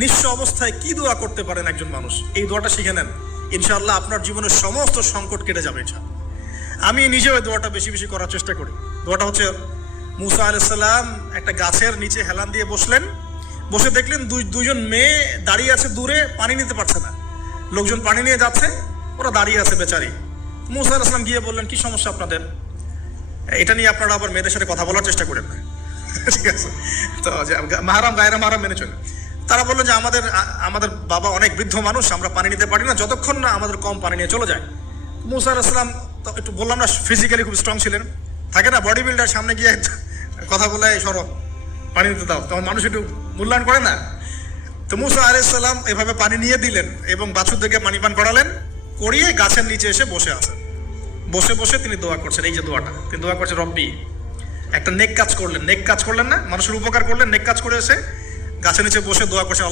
নিঃস্ব অবস্থায় কি দোয়া করতে পারেন একজন মানুষ, এই দোয়াটা শিখে নেন। ইনশাআল্লাহ আপনার জীবনের সমস্ত সংকট কেটে যাবে। আমি নিজেও এই দোয়াটা বেশি বেশি করার চেষ্টা করি। দোয়াটা হচ্ছে, মুসা আলাইহিস সালাম একটা গাছের নিচে হেলান দিয়ে বসলেন, বসে দেখলেন দুইজন মেয়ে দাঁড়িয়ে আছে দূরে, পানি নিতে পারছে না। লোকজন পানি নিয়ে যাচ্ছে, ওরা দাঁড়িয়ে আছে বেচারি। মুসা আলাইহিস সালাম গিয়ে বললেন, কি সমস্যা আপনাদের? এটা নিয়ে আপনারা আবার মেয়েদের সাথে কথা বলার চেষ্টা করেন না, ঠিক আছে? তো মাহারাম গায়রা মাহারাম মেনে চলে। তারা বললো যে আমাদের বাবা অনেক বৃদ্ধ মানুষ, আমরা পানি নিতে পারি না যতক্ষণ না আমাদের কম পানি নিয়ে চলে যায়। মুসা আলাইহিস সালাম একটু বললাম না, ফিজিক্যালি খুব স্ট্রং ছিলেন, থাকে না বডি বিল্ডার, সামনে গিয়ে কথা বলে সরো পানি নিতে দাও, তখন মানুষ একটু মূল্যায়ন করে না। তো মুসা আলাইহিস সালাম এভাবে পানি নিয়ে দিলেন এবং বাছুরদেরকে পানি পান করালেন, করিয়ে গাছের নিচে এসে বসে আছেন। বসে বসে তিনি দোয়া করছেন। এই যে দোয়াটা তিনি দোয়া করছেন, রব্বি, একটা নেক কাজ করলেন না, মানুষের উপকার করলেন, নেক কাজ করে এসে গাছের নিচে বসে দোয়া করছেন,